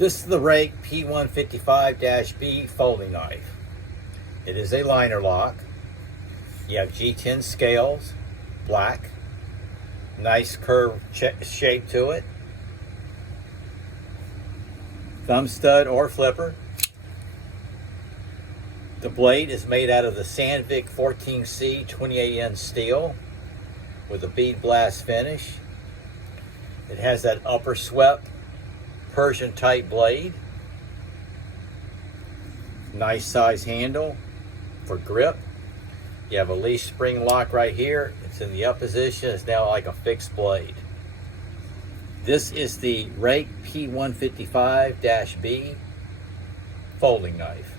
This is the RUIKE P155-B folding knife. It is a LinerLock. You have G10 scales, black, nice curved shape to it, thumb stud or flipper. The blade is made out of the Sandvik 14C 28N steel with a bead blast finish. It has that upper swept Persian type blade. Nice size handle for grip. You have a leaf spring lock right here. It's in the up position. It's now like a fixed blade. This is the RUIKE P155-B folding knife.